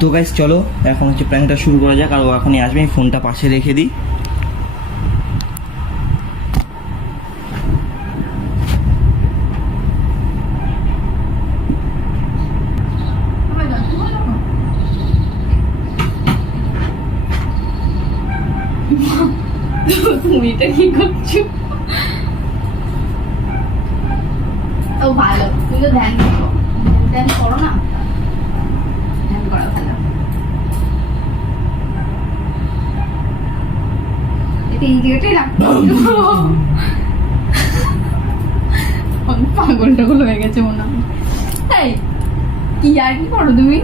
তো গাইস চলো এখন হচ্ছে প্র্যাঙ্কটা শুরু করা যাক। আর ও এখনই আসবে, আমি ফোনটা পাশে রেখে দিই। তুমি এটা কি করছো? ও ভালো, তুমি তো ধ্যান করো, ধ্যান করো না, ধ্যান করা ভালো। এটা এই জায়গাটাই রাখতে পাগল টাগল হয়ে গেছে মনে হয়। এই কি আর কি করো তুমি?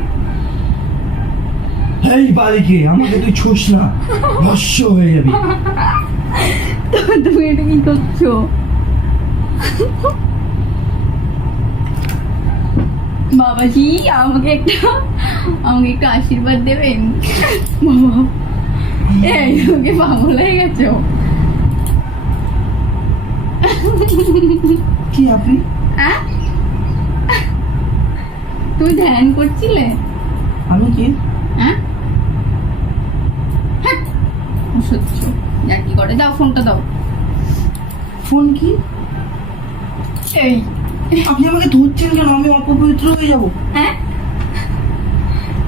এই বালিকে আমাকে তুই ছুস না, ভস্য হয়ে যাবি। তো তুমি এটা কি করছো? বাবাজি আমাকে একটা আশীর্বাদ দেবেন বাবা। এই তুমি পাগল হয়ে গেছো? কি আপনি? হ্যাঁ তুমি ধ্যান করছিলে? আমি কি? হ্যাঁ সত্যি যা কি করে, দাও ফোনটা দাও। ফোন কি? এই আপনি আমাকে ধরছেন কেন? আমি অপবিত্র হয়ে যাব। হ্যাঁ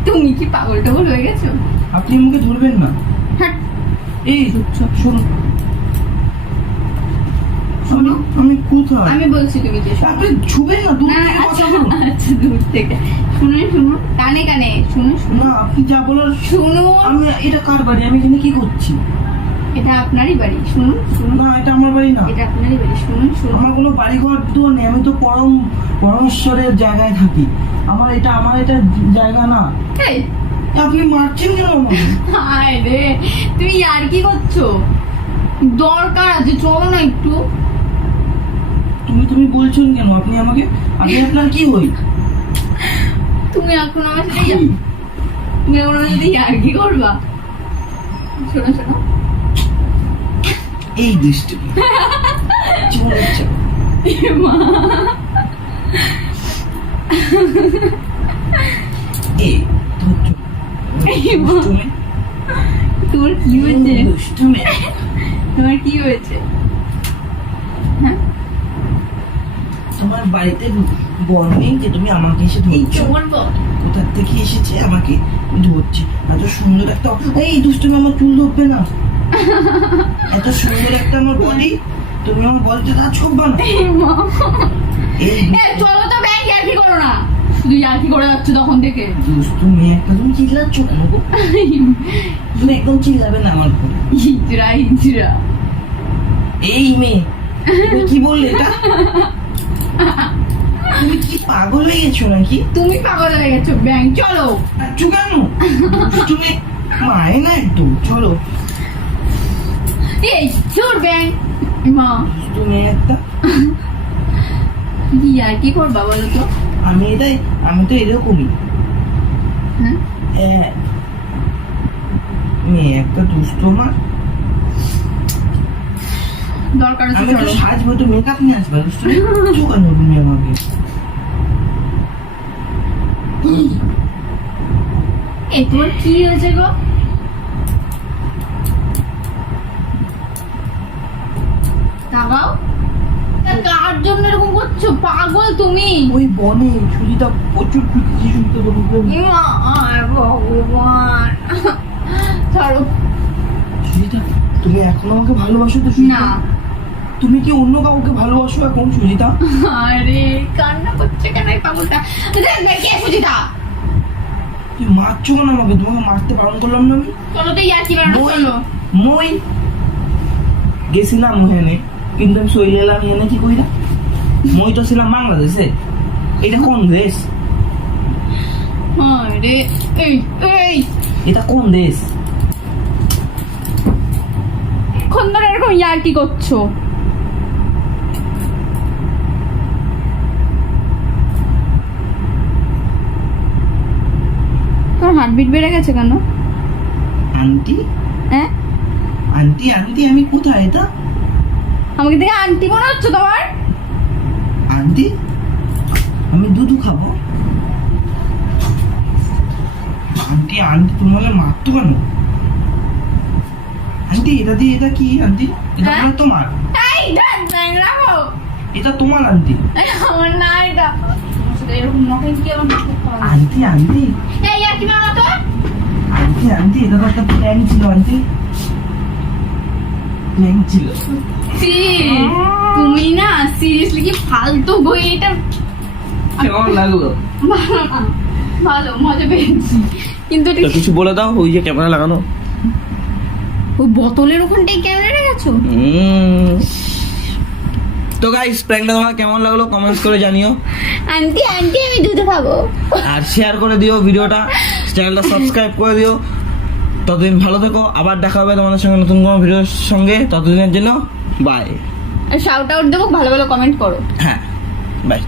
তুমি কি পাগল টাগল হয়ে গেছো? আপনি আমাকে ধরবেন না। হ্যাঁ এই শোনো, শোনো, আমি কোথায়? আমি বলছি তুমি কে? আপনি ছুবেন না, দূর থেকে কথা বলুন। আচ্ছা দূর থেকে শুনুন, শুনুন কানে কানে শুনুন, শুনুন না আপনি যা বলার শুনুন। আমি, এটা কার বাড়ি? আমি এখানে কি করছি? এটা আপনারই বাড়ি, শুনুন শুনুন। না এটা আমার বাড়ি না। এটা আপনারই বাড়ি, শুনুন শুনুন। আমার কোনো বাড়ি ঘর দুয়ার নেই, আমি তো পরমেশ্বরের জায়গায় থাকি। আমার এটা জায়গা না। এই আপনি মারছেন কেন আমাকে? হায় রে, তুমি আর কি করছো? দরকার আছে, চলো না একটু। তুমি বলছেন কেন? আপনি আমাকে, আমি আপনার কি হই? তুমি এখন আমার সাথে তুমি এখন আমার সাথে আর কি করবা? শোনো শোনো, এই দৃষ্টি জীবনের ইচ্ছা। মা এই ধৈর্য। এই মা। দুষ্টুমি, তোমার কি হয়েছে? দুষ্টুমি। তোমার কি হয়েছে? হ্যাঁ তোমার বাড়িতে বর নেই যে তুমি আমাকে এসে এই ধরছো? তোমার বল। কোথা থেকে এসেছে আমাকে ধরছে? এত সুন্দর একটা, এই দুষ্টুমি, আমার চুল ধরবে না। এত সুন্দর একটা আমার বডি, তুমি আমার বলতে তা ছোকবা না। এই মা, এই চলো তো ব্যাগ, আর কি করো না, শুধু আর কি করে যাচ্ছ তখন থেকে। দুষ্টুমি একটা, তুমি চিল্লাচ্ছ কেন গো? তুমি একদম চিল্লাবে না আমার উপরে। হিজড়া হিজড়া। এই মেয়ে, তুমি কি বললে এটা? তুমি কি পাগল হয়ে গেছো নাকি? তুমি পাগল হয়ে গেছো ব্যাং, চলো। আচ্ছু কেন? তুমি মায়ে না একদম, চলো। এই চোর ব্যাং মা। তুমি একটা, কি আর কি করবা বলো তো? আমি তো এরকমই। হ্যাঁ হ্যাঁ, মেয়ে একটা দুষ্ট মা। দরকার আছে, আমি তো চলো। সাজবো, তো মেকআপ নিয়ে আসবে। দুষ্টুমি করছো কেন তুমি আমাকে? এই তোমার কি হয়েছে গো? তাকাও, কার জন্য এরকম করছো? পাগল তুমি। ওই বনে সুজিতা প্রচুর খুঁজছি, শুনতে বলবো। ইমা, আর ভগবান ছাড়ো। সুজিতা, তুমি এখন আমাকে ভালোবাসো তো? সুজিতা, না। তুমি কি অন্য কাউকে ভালোবাসো এখন সুজিতা? আরে কান্না করছে কেন এই পাগলটা? দেখবে কে সুজিতা? তুই মারছো কেন আমাকে? তোমাকে মারতে বারণ করলাম না আমি? চলো তো ইয়ার কি বানানো, চলো। মই গেছিলাম ওখানে, কিন্তু আমি চলে এলাম এখানে কি কইরা? মই তো ছিলাম বাংলাদেশে। এটা কোন দেশ? আরে এই এই এটা কোন দেশ? এখন ধরে এরকম ইয়ার কি করছো? তোর হার্টবিট বেড়ে গেছে কেন? আন্টি হ্যাঁ আন্টি আন্টি, আমি কোথায়? এটা আমাকে দেখে আন্টি মনে হচ্ছে তোমার? আন্টি, আমি দুধু খাবো। আন্টি আন্টি আন্টি তোমাকে মারতো কেন? আন্টি এটা দিয়ে এটা কি আন্টি? এটা হ্যাঁ? আপনার তোমার? এই ধ্যান ধ্যান রাখো। এটা তোমার আন্টি? আমার না এটা। তোমার সাথে এরকম নকল কি আমার খুব খারাপ লাগে। আন্টি আন্টি এই আর কি মামা তো? আন্টি আন্টি এটা তো একটা প্ল্যান ছিল আন্টি, প্ল্যান ছিল। তুমি না সিরিয়াসলি কি ফালতু গো এটা। কেমন লাগলো? ভালো না, ভালো মজা পেয়েছি কিন্তু এটা তো কিছু বলে দাও, ওই যে ক্যামেরা লাগানো। ওই বোতলের ওখানটাই ক্যামেরা রেখেছো? তো গাইস প্র্যাঙ্কটা তোমার কেমন লাগলো কমেন্টস করে জানিও, আন্টি আন্টি আমি দুধ খাবো। আর শেয়ার করে দিও ভিডিওটা, চ্যানেলটা সাবস্ক্রাইব করে দিও। ততদিন ভালো থেকো, আবার দেখা হবে তোমাদের সঙ্গে নতুন কোনো ভিডিওর সঙ্গে। ততদিনের জন্য বাই। আর শাউট আউট দেবো, ভালো ভালো কমেন্ট করো। হ্যাঁ বাই।